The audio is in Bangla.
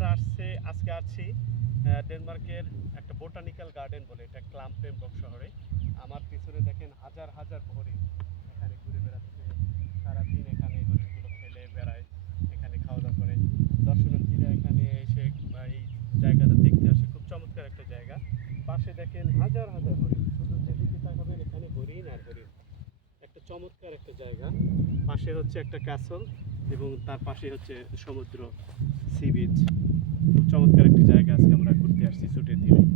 আমরা আসছে, আজকে আছি ডেনমার্কের একটা বোটানিক্যাল গার্ডেন বলে, এটা ক্লাম্পেমবক শহরে। আমার পিছনে দেখেন হাজার হাজার হরিণ এখানে ঘুরে বেড়াচ্ছে। সারাদিন এখানে হরিণগুলো খেলে বেড়ায়, এখানে খাওয়া দাওয়া করে। দর্শনার্থীরা এখানে এসে বা এই জায়গাটা দেখতে আসে। খুব চমৎকার একটা জায়গা। পাশে দেখেন হাজার হাজার হরিণ শুধু যেদিকে তাকাবেন, এখানে হরিণ আর হরিণ একটা চমৎকার একটা জায়গা। পাশে হচ্ছে একটা ক্যাসল এবং তার পাশে হচ্ছে সমুদ্র সি বিচ খুব চমৎকার একটি জায়গা আজকে আমরা ঘুরতে আসছি ছুটির দিনে